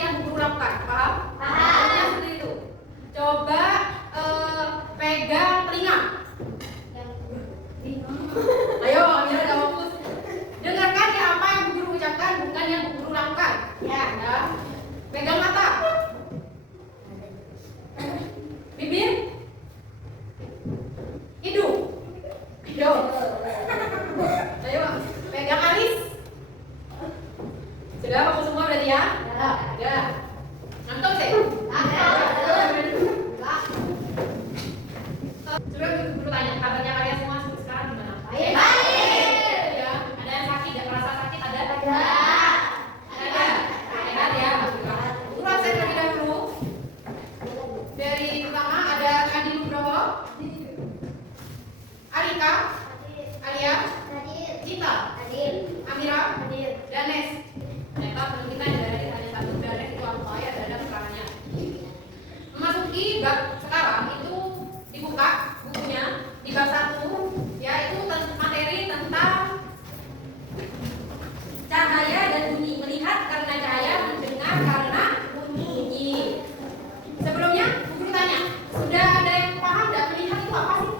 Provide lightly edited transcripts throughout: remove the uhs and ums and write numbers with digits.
yang guru lakukan, paham? Paham. Seperti itu. Coba pegang telinga. Ayo, Amira udah fokus. Dengarkan ya apa yang guru ucapkan, bukan yang guru lakukan. Ya. Pegang mata. Bibir. Hidung. Ayo, pegang alis. Sudah fokus semua berarti ya? Ya. Nonton sih? Coba guru tanya, kabarnya kalian semua sekarang gimana? Baik. Ya, ada yang sakit, ada merasa sakit, ada? Ada. Sehat ya. Guru absen terlebih dahulu. Dari pertama ada Adi Nugroho, Alika, Alia, Cita, Amira, Danes. Ternyata teman kita yang dari hanya satu, Danes itu apa ya, ada keterangannya. Memasuki bab sekarang itu dibuka bukunya di bab 1, yaitu materi tentang cahaya dan bunyi. Melihat karena cahaya, mendengar karena bunyi. Sebelumnya guru tanya, sudah ada yang paham nggak melihat itu apa sih?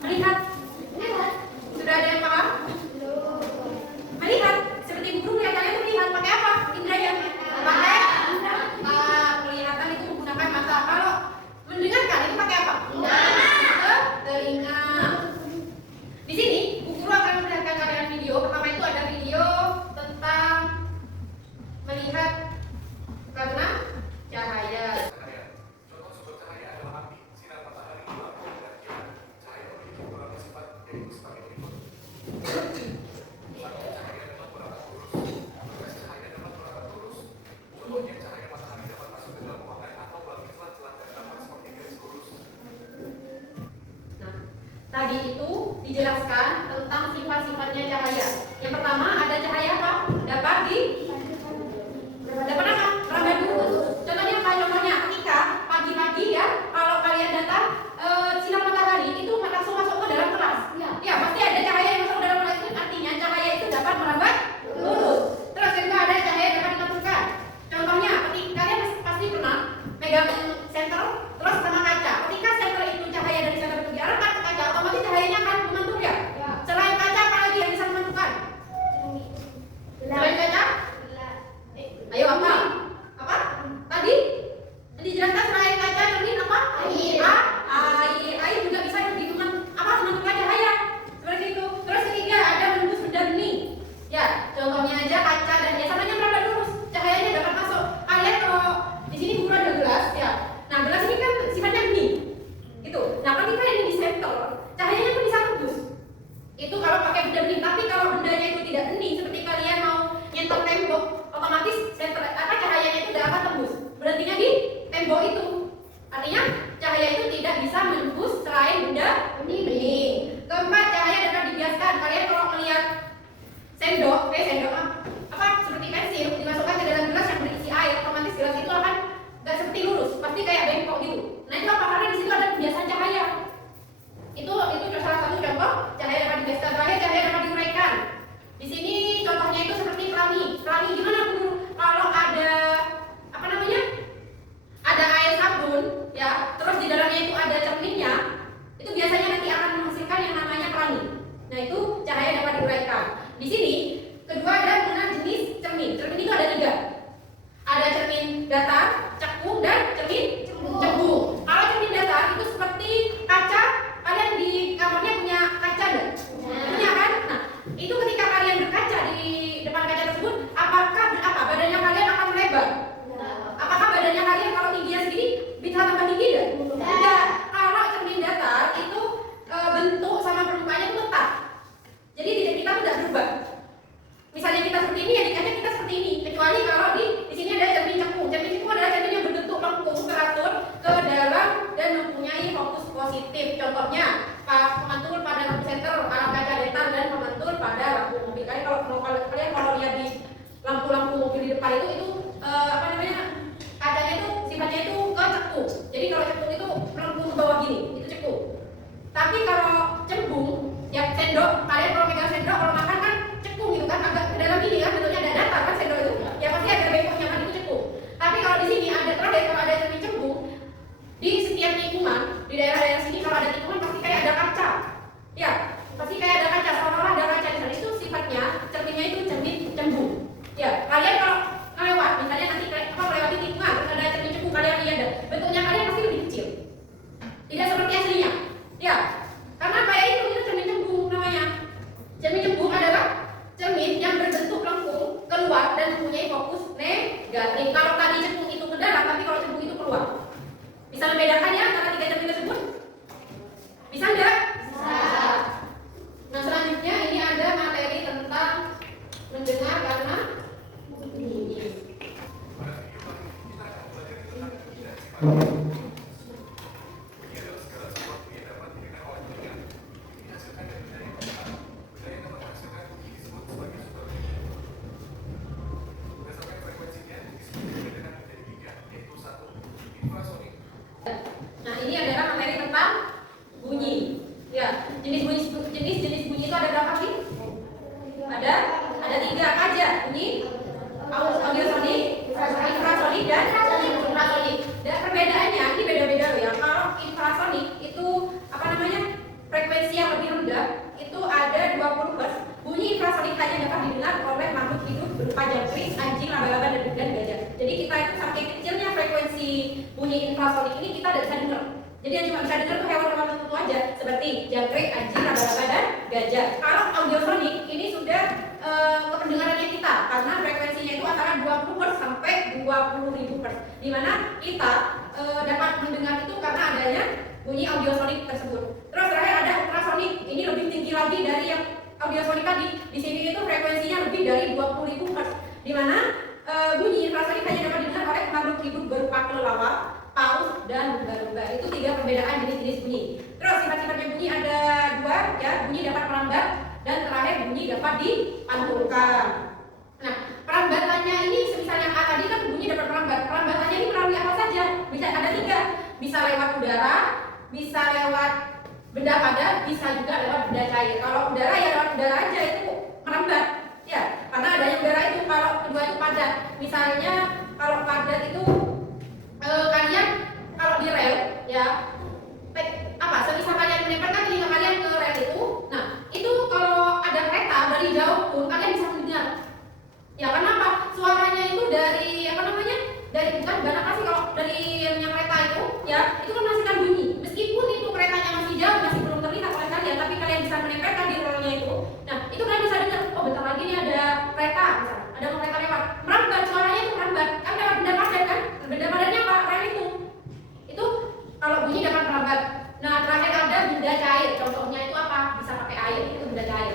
Melihat? Sudah ada yang paham? Melihat, seperti guru melihat kalian itu melihat pakai apa? Indra ya? Pakai mata. Kelihatan itu menggunakan mata. Kalau mendengarkan itu pakai apa? Telinga. Di sini guru akan memperlihatkan kalian video. Pertama itu ada video tentang melihat karena cahaya. Contoh sumber cahaya adalah api, sinar matahari, lampu, dan kilat. Cahaya memiliki beberapa sifat, yaitu sebagai berikut. Satu, cahaya dapat berangkat lurus. Tugas cahaya dapat berangkat lurus. Contohnya, cahaya matahari dapat masuk ke dalam ruangan atau melalui celah-celah dan dapat seperti garis lurus. Nah, tadi itu dijelaskan tentang sifat-sifatnya cahaya. Yang pertama ada cahaya apa? Dapat apa? Berangkat lurus. Contohnya apa? Contohnya ketika pagi-pagi ya, kalau kalian datang sinar matahari itu langsung masuk ke dalam kelas. Ya, pasti ada cahaya yang masuk ke dalam kelas, itu artinya cahaya itu dapat merambat lurus. Terus kedua ada cahaya yang dapat dimantulkan. Contohnya ketika kalian pasti pernah megang senter terus sama kaca. Ketika senter itu cahaya dari senter itu diarahkan ke kaca, otomatis cahayanya akan memantul ya. Selain kaca apa lagi yang bisa memantulkan? Selain kaca? Ayo apa? Apa? Tadi dijelaskan selain kaca cermin apa? Air juga bisa memantulkan cahaya. Seperti itu. Terus ketiga ada menembus benda bening. Ya, contohnya aja kaca dan ya samanya merambat lurus. Cahayanya dapat masuk. Kalian kalau di sini guru ada gelas ya. Nah, gelas ini kan sifatnya bening. Gitu. Nah, ketika ini di center, cahayanya pun bisa tembus. Itu kalau pakai benda bening. Tapi kalau bendanya itu tidak bening, seperti kalian mau nyentuh tembok, otomatis cahayanya itu tidak akan tembus. Berhentinya di tembok itu. Artinya cahaya itu tidak bisa menembus selain benda bening. Keempat, cahaya dapat dibiaskan. Kalian kalau melihat sendok apa seperti pensil dimasukkan ke dalam gelas yang berisi air, otomatis gelas itu akan nggak seperti lurus, pasti kayak bengkok gitu. Nah itu apa? Karena di situ ada pembiasan cahaya. Itu salah satu contoh cahaya dapat dibiaskan. Terakhir, cahaya dapat diuraikan. Di sini contohnya itu seperti pelangi. Pelangi gimana guru? Kalau ada apa namanya? Ada air sabun, ya. Terus di dalamnya itu ada cerminnya. Itu biasanya nanti akan menghasilkan yang namanya pelangi. Nah itu cahaya dapat diuraikan. Di sini kedua ada penggunaan jenis cermin. Cermin itu ada 3. Ada cermin datar, cekung, dan cermin cembung. Kalau cermin datar itu seperti kaca. Kalian di kamarnya punya kaca enggak? Punya kan? Nah, itu ketika kalian berkaca di depan kaca tersebut, apakah badannya kalian akan melebar? Apakah badannya kalian kalau tingginya segini bisa tambah tinggi enggak? Tidak. Kalau cermin datar itu bentuk sama permukaannya itu tetap. Jadi kita tidak berubah. Misalnya kita seperti ini, ya di kaca kita seperti ini. Kecuali kalau di sini ada cermin cekung. Cermin cekung adalah cermin yang berbentuk lengkung, teratur ke dalam dan mempunyai fokus positif. Contohnya pemantul pada lampu senter, alat kaca datar, dan pemantul pada lampu mobil. Kalian kalau lihat di lampu-lampu mobil di depan itu apa namanya, kacanya itu sifatnya itu ke cekung. Jadi kalau cekung itu melengkung ke bawah gini, itu cekung. Tapi kalau cembung, ya sendok, kalian kalau pegang sendok kalau makan kan cekung gitu kan, agak ke dalam gini kan, bentuknya ada datar kan sendok itu, ya pasti ada bengkoknya kan, itu cekung. bentuknya kalian pasti lebih kecil. Tidak seperti aslinya. Ya, karena kayak itu cermin cembung namanya. Cermin cembung adalah cermin yang berbentuk lengkung keluar dan mempunyai fokus negatif. Kalau tadi cembung itu ke dalam, tapi kalau cembung itu keluar. Bisa membedakan ya antara tiga cermin tersebut? Bisa enggak? Bisa. Nah, selanjutnya ini ada materi tentang mendengar karena bunyi. Nah, ini adalah materi tentang bunyi. Ya, jenis bunyi itu ada berapa sih? Ada 3 aja. Bunyi audiosonik, infrasonik, dan ultrasonik. Dan perbedaannya ini beda-beda loh ya. Kalau infrasonik itu frekuensi yang lebih rendah itu ada 20 Hz. Bunyi infrasonik hanya dapat didengar oleh makhluk hidup berupa jangkrik, anjing, laba-laba, dan gajah. Jadi kita itu saking kecilnya frekuensi bunyi infrasonik ini kita tidak bisa dengar. Jadi yang cuma bisa dengar tuh hewan-hewan tertentu aja seperti jangkrik, anjing, laba-laba, dan gajah. Kalau audiosonik ini sudah kependengarannya kita karena frekuensinya itu antara 20 Hz sampai 20.000 Hz. Di mana kita dapat mendengar itu karena adanya bunyi audiosonik tersebut. Terus terakhir ada ultrasonik. Ini lebih tinggi lagi dari yang audiosonik tadi. Di sini itu frekuensinya lebih dari 20.000 Hz. Di mana bunyi infrasonik hanya dapat didengar oleh makhluk hidup berupa kelelawar, paus, dan lumba-lumba. Itu 3 perbedaan jenis-jenis bunyi. Terus sifat-sifatnya bunyi ada 2 ya. Bunyi dapat merambat dan terakhir bunyi dapat dipantulkan. Nah, perambatannya ini misalnya A tadi kan bunyi dapat merambat. Perambatannya ini melalui apa saja? Bisa ada 3. Bisa lewat udara, bisa lewat benda padat, bisa juga lewat benda cair. Kalau udara ya lewat udara aja itu merambat. Ya, karena adanya udara itu kalau kedua itu padat. Misalnya kalau padat itu kalian kalau di rel ya semisal kalian menempelkan telinga kalian ke rel itu, nah itu kalau ada kereta dari jauh pun kalian bisa mendengar. Ya kenapa? Suaranya itu dari dari bukan kasih kalau dari yang kereta itu ya itu kan menghasilkan bunyi. Meskipun itu keretanya masih jauh, masih belum terlihat oleh kalian, tapi kalian bisa menempelkan di relnya itu. Nah itu kalian bisa dengar. Oh bentar lagi nih ada kereta, misalnya ada kereta lewat. Merambat, suaranya itu merambat. Kan lewat benda padat kan? Benda padatnya apa? Rel itu. Itu kalau bunyi dapat merambat. Nah terakhir ada benda cair. Contohnya itu apa? Bisa pakai air. Itu benda cair.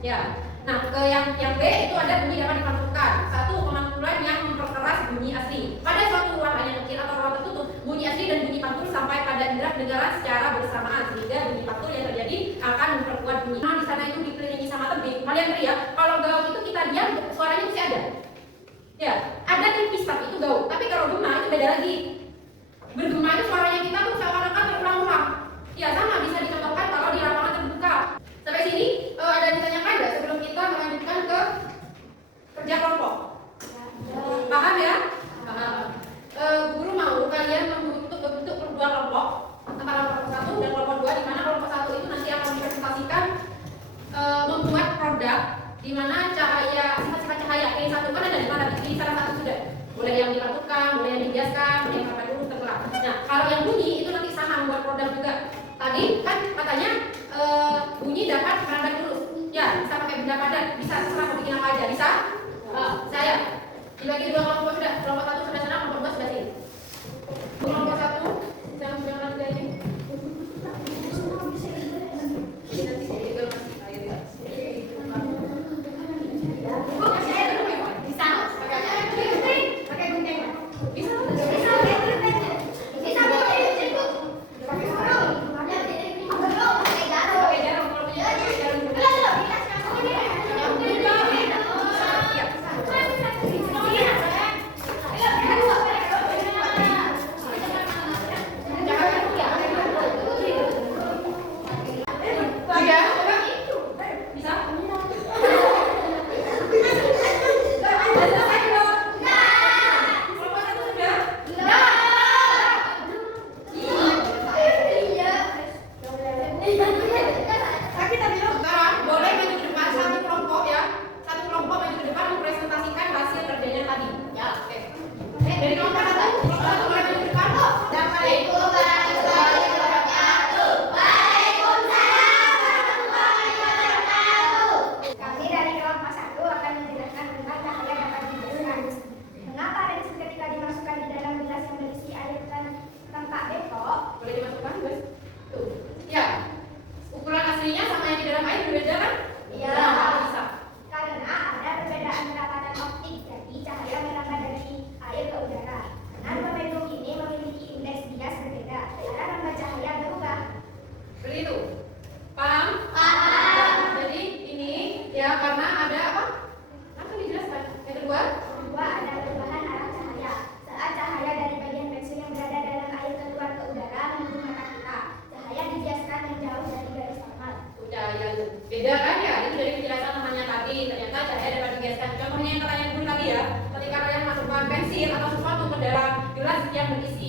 Ya. Nah yang B itu ada bunyi dapat dipantulkan. 1. Pemantulan yang memperkeras bunyi asli. Pada suatu ruangan yang kecil atau ruang tertutup, bunyi asli dan bunyi pantul sampai pada indera pendengaran secara bersamaan sehingga bunyi pantul yang terjadi akan memperkuat bunyi. Nah di sana itu dikelilingi sama tebing. Kalian teriak. Kalau gaung itu kita diam, suaranya masih ada. Ya, ada tipis tapi itu gaung. Tapi kalau gema itu beda lagi. Bergema itu suaranya kita tuh seakan-akan terulang-ulang. Ya sama bisa dicontohkan kalau di lapangan terbuka. Sampai sini ada ditanyakan nggak sebelum kita melanjutkan ke kerja kelompok? Paham ya? Paham. Guru mau kalian membentuk dua kelompok antara kelompok 1 dan kelompok 2, di mana kelompok 1 itu nanti akan dipresentasikan membuat produk di mana sifat-sifat cahaya ini satu kan ada 5 tadi, salah satu sudah. Boleh yang dipatukan, boleh yang dihiaskan, boleh yang pakai dulu terserah. Nah, kalau yang bunyi itu nanti sama membuat produk juga. Tadi kan katanya bunyi dapat merambat lurus. Ya, bisa pakai benda padat, bisa terserah mau bikin apa aja, bisa? Saya dibagi 2 kelompok sudah, kelompok 1 sebelah sana, kelompok 2 sebelah sini. Kelompok 1 jangan lagi.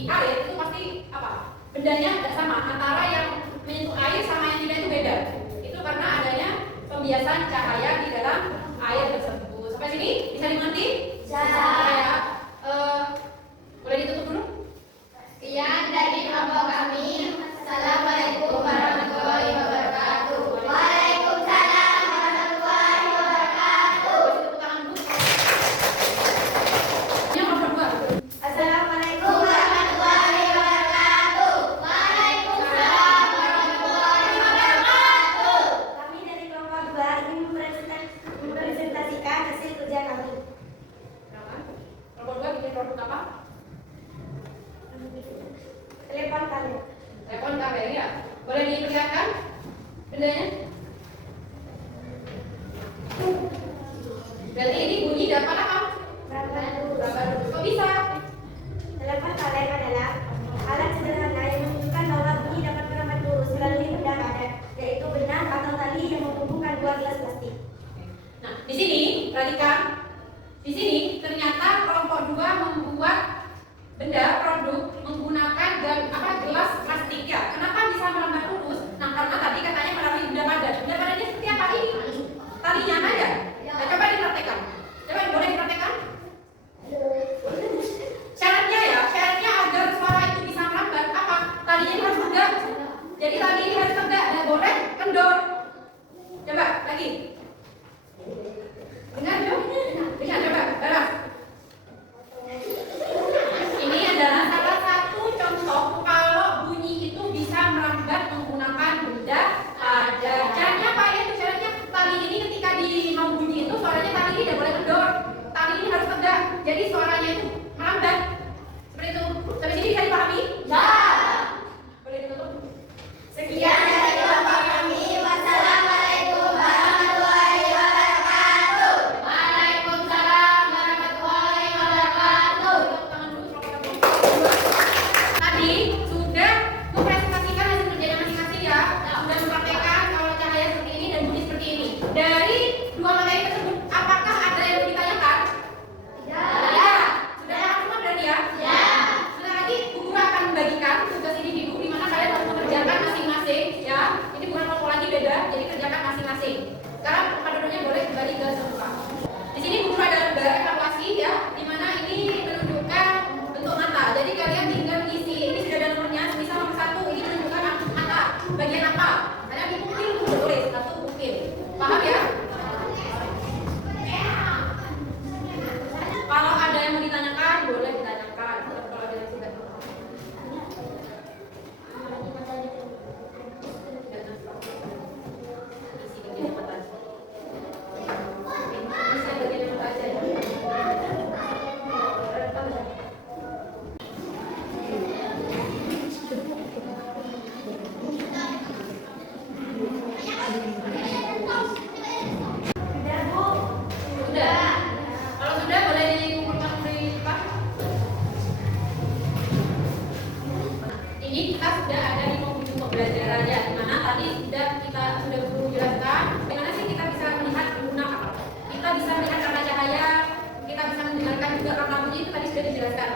air itu pasti apa? Bendanya tidak sama, antara yang menyentuh air sama yang tidak itu beda. Itu karena adanya pembiasan cahaya di dalam air tersebut. Sampai sini bisa dimengerti? Ya. Ya. Boleh ditutup dulu? Sekian dari kelompok kami. Assalamualaikum warahmatullahi wabarakatuh. Waalaikumsalam warahmatullahi wabarakatuh. Kasih tepuk tangan dulu. Yang nomor 2. Assalamualaikum warahmatullahi wabarakatuh. Waalaikumsalam warahmatullahi wabarakatuh. Kami dari kelompok 2 ingin mempresentasikan hasil kerja kami. Nomor 2 bikin produk apa? Telepon kami. Telepon KBR ya. Boleh diperlihatkan bendanya? Berarti ini bunyi dapat apa? Berapa dulu? Kok bisa? Telepon kaleng adalah alat sederhana yang menunjukkan bahwa bunyi dapat merambat lurus melalui benda padat, yaitu benang atau tali yang menghubungkan dua gelas plastik. Nah, di sini perhatikan. Di sini ternyata kelompok 2 membuat benda produk menggunakan gelas plastik ya. Kenapa bisa merambat lurus? Nah, karena tadi katanya melalui benda padat. Benda padatnya seperti apa ini? Talinya ada. Nah, coba dipraktekkan. Coba boleh dipraktekkan? Syaratnya agar suara itu bisa merambat apa? Talinya ini harus tegak. Jadi tali ini harus tegak, tidak boleh kendor. Coba lagi. Dengar dong? Dengar coba, Baras. Ini adalah salah satu contoh kalau bunyi itu bisa merambat menggunakan benda padat. Caranya apa ya? Syaratnya tali ini ketika mau bunyi itu suaranya tali ini tidak boleh kendor. Tali ini harus tegak. Jadi suaranya itu merambat. Seperti itu. Sampai sini bisa dipahami? Ya. Boleh ditutup. Sekian dari kelompok kami. Wassalamualaikum warahmatullahi wabarakatuh. Waalaikumsalam warahmatullahi wabarakatuh. Tadi sudah mempresentasikan hasil kerjanya masing-masing ya. Sudah mempraktekkan kalau cahaya seperti ini dan bunyi seperti ini. Dari dua materi tersebut, apakah ada yang ditanyakan? Ya. Ya. Sudah paham semua berarti ya? Ya. Sebentar lagi Bu Guru akan membagikan tugas individu di mana kalian harus mengerjakan masing-masing ya. Ini bukan kelompok lagi beda, jadi kerjakan masing-masing. Sekarang tempat duduknya boleh kembali ke semula. Di sini Bu Guru ada gambar evaluasi ya, di mana ini menunjukkan bentuk mata. Jadi kalian tinggal isi. Ini sudah ada nomornya. Misal nomor 1 ini menunjukkan mata. Bagian apa? Ada di pupil tulis satu pupil. Paham ya? Kalau ada yang mau ditanyakan, boleh ditanyakan. Kalau ada yang sudah isi bagian mata. Isi bagian mata aja ya. Sudah, Bu. Sudah. Kalau sudah boleh dikumpulkan di depan. Ini kita sudah ada di penghujung pembelajarannya, di mana tadi sudah guru jelaskan bagaimana sih kita bisa melihat pengguna apa. Kita bisa melihat karena cahaya, kita bisa mendengarkan juga karena bunyi itu tadi sudah dijelaskan.